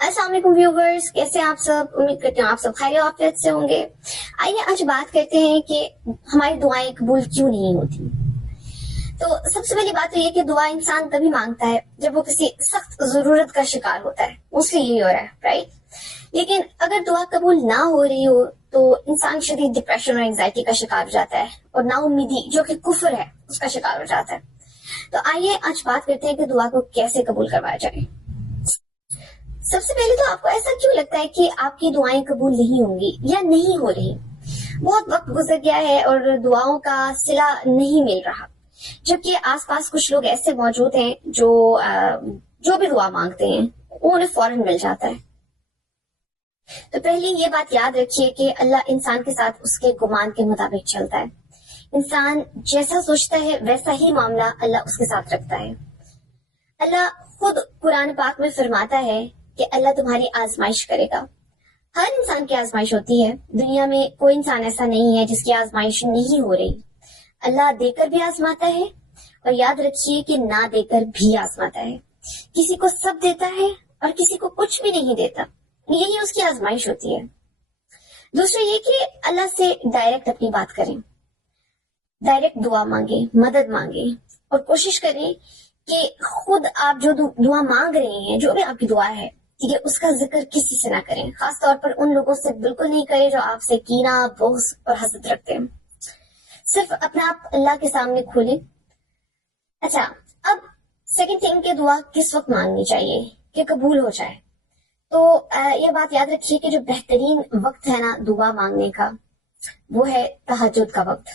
अस्सलाम वालेकुम व्यूवर्स, कैसे आप सब? उम्मीद करती हूँ आप सब खैर आफियत से होंगे। आइए आज बात करते हैं कि हमारी दुआएं कबूल क्यों नहीं होती। तो सबसे पहली बात तो ये कि दुआ इंसान तभी मांगता है जब वो किसी सख्त जरूरत का शिकार होता है, मोस्टली यही हो रहा है, राइट। लेकिन अगर दुआ कबूल ना हो रही हो तो इंसान शदीद डिप्रेशन और एंजाइटी का शिकार हो जाता है और नाउम्मीदी जो कि कुफ्र है उसका शिकार हो जाता है। तो आइए आज बात करते हैं कि दुआ को कैसे कबूल करवाया जाए। सबसे पहले तो आपको ऐसा क्यों लगता है कि आपकी दुआएं कबूल नहीं होंगी या नहीं हो रही? बहुत वक्त गुजर गया है और दुआओं का सिला नहीं मिल रहा, जबकि आसपास कुछ लोग ऐसे मौजूद हैं जो भी दुआ मांगते हैं वो उन्हें फौरन मिल जाता है। तो पहले ये बात याद रखिए कि अल्लाह इंसान के साथ उसके गुमान के मुताबिक चलता है। इंसान जैसा सोचता है वैसा ही मामला अल्लाह उसके साथ रखता है। अल्लाह खुद कुरान पाक में फरमाता है कि अल्लाह तुम्हारी आजमाइश करेगा। हर इंसान की आजमाइश होती है, दुनिया में कोई इंसान ऐसा नहीं है जिसकी आजमाइश नहीं हो रही। अल्लाह देकर भी आजमाता है और याद रखिए कि ना देकर भी आजमाता है। किसी को सब देता है और किसी को कुछ भी नहीं देता, यही उसकी आजमाइश होती है। दूसरा ये कि अल्लाह से डायरेक्ट अपनी बात करें, डायरेक्ट दुआ मांगे, मदद मांगे और कोशिश करें कि खुद आप जो दुआ मांग रहे हैं, जो भी आपकी दुआ है, ठीक है, उसका जिक्र किसी से ना करें। खास तौर पर उन लोगों से बिल्कुल नहीं करें जो आपसे कीना, बोझ और हसद रखते हैं। सिर्फ अपना आप अल्लाह के सामने खोलें। अच्छा, अब सेकंड थिंग कि दुआ किस वक्त मांगनी चाहिए कि कबूल हो जाए। तो ये बात याद रखिए कि जो बेहतरीन वक्त है ना दुआ मांगने का, वो है तहज्जुद का वक्त,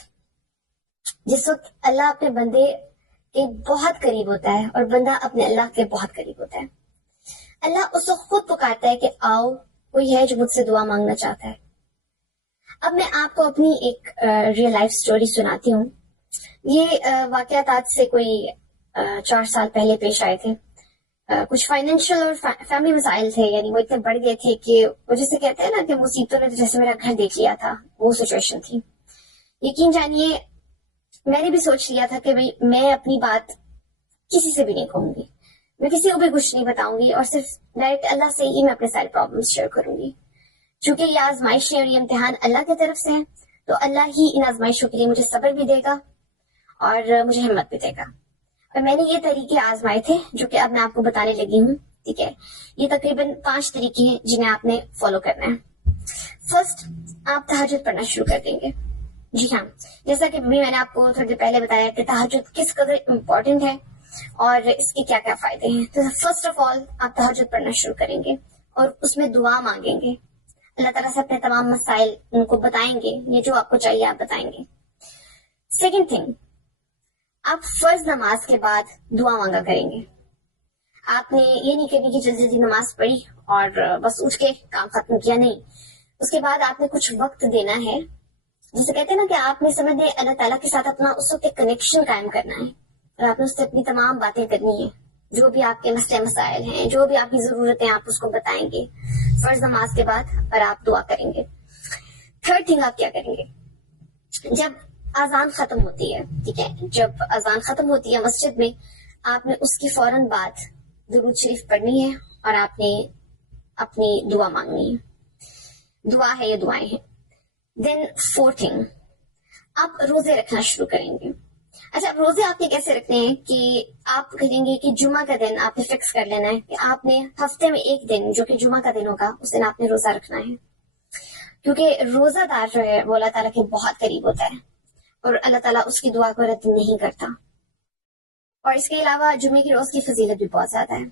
जिस वक्त अल्लाह अपने बंदे के बहुत करीब होता है और बंदा अपने अल्लाह के बहुत करीब होता है। अल्लाह उसको खुद पुकारता है कि आओ, कोई है जो मुझसे दुआ मांगना चाहता है। अब मैं आपको अपनी एक रियल लाइफ स्टोरी सुनाती हूँ। ये वाकयात आज से कोई 4 साल पहले पेश आए थे। कुछ फाइनेंशियल और फैमिली मसाइल थे, यानी वो इतने बढ़ गए थे कि वो जैसे कहते हैं ना कि मुसीबतों ने तो जैसे मेरा घर देख लिया था, वो सिचुएशन थी। यकीन जानिए मैंने भी सोच लिया था कि भाई मैं अपनी बात किसी से भी नहीं कहूंगी, मैं किसी को भी कुछ नहीं बताऊंगी और सिर्फ डायरेक्ट अल्लाह से ही मैं अपने सारे प्रॉब्लम्स शेयर करूंगी। चूंकि ये आजमाइश और ये इम्तिहान अल्लाह की तरफ से है, तो अल्लाह ही इन आजमाइशों के लिए मुझे सब्र भी देगा और मुझे हिम्मत भी देगा। और मैंने ये तरीके आजमाए थे जो कि अब मैं आपको बताने लगी हूँ, ठीक है। ये तकरीबन 5 तरीके हैं जिन्हें आपने फॉलो करना है। फर्स्ट, आप तहज्जुद पढ़ना शुरू कर देंगे। जी हाँ, जैसा कि मैंने आपको थोड़ी देर पहले बताया कि तहज्जुद किस कदर इम्पोर्टेंट है और इसके क्या क्या फायदे हैं। तो फर्स्ट ऑफ ऑल आप तहज्जुद पढ़ना शुरू करेंगे और उसमें दुआ मांगेंगे। अल्लाह ताला से अपने तमाम मसाइल उनको बताएंगे, ये जो आपको चाहिए आप बताएंगे। सेकंड थिंग, आप फर्ज नमाज के बाद दुआ मांगा करेंगे। आपने ये नहीं करनी कि जल्दी जल्दी नमाज पढ़ी और बस उठ के काम खत्म किया, नहीं। उसके बाद आपने कुछ वक्त देना है, जिसे कहते हैं ना कि आपने समझ लें अल्लाह ताला के साथ अपना उस वक्त कनेक्शन कायम करना है और आपने उससे अपनी तमाम बातें करनी है, जो भी आपके मसले मसाइल हैं, जो भी आपकी जरूरतें, आप उसको बताएंगे फर्ज नमाज के बाद और आप दुआ करेंगे। थर्ड थिंग आप क्या करेंगे, जब अजान खत्म होती है, ठीक है, जब अजान खत्म होती है मस्जिद में, आपने उसकी फौरन बाद दुरूद शरीफ पढ़नी है और आपने अपनी दुआ मांगनी है। दुआ है, ये दुआएं हैं। देन फोर्थ थिंग, आप रोजे रखना शुरू करेंगे। अच्छा, रोजे आपने कैसे रखने हैं कि आप कहेंगे कि जुमा का दिन आपने फिक्स कर लेना है कि आपने हफ्ते में एक दिन जो कि जुमा का दिन होगा उस दिन आपने रोजा रखना है, क्योंकि रोजादार जो है वो अल्लाह ताला के बहुत करीब होता है और अल्लाह ताला उसकी दुआ को रद्द नहीं करता। और इसके अलावा जुमे की रोज की फजीलत भी बहुत ज्यादा है।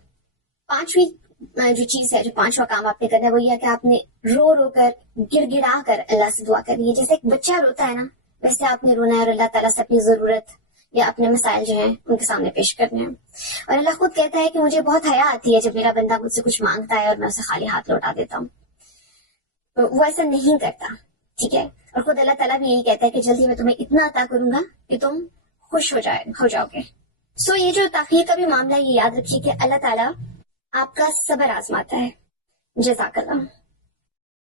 पांचवी जो चीज है, जो 5वां काम आपने करना है वो ये है कि आपने रो रो कर, गिड़गिड़ा कर अल्लाह से दुआ करनी है। जैसे एक बच्चा रोता है ना, वैसे आपने रोना है और अल्लाह ताला से अपनी जरूरत या अपने मसाइल जो हैं उनके सामने पेश करने हैं। और अल्लाह खुद कहता है कि मुझे बहुत हया आती है जब मेरा बंदा मुझसे कुछ मांगता है और मैं उसे खाली हाथ लौटा देता हूँ। तो वो ऐसा नहीं करता, ठीक है। और खुद अल्लाह ताला भी यही कहता है कि जल्दी मैं तुम्हें इतना अता करूंगा कि तुम खुश हो जाओगे। सो ये जो ताखीर का भी मामला है, ये याद रखिए कि अल्लाह ताला आपका सब्र आजमाता है। जज़ाकल्लाह।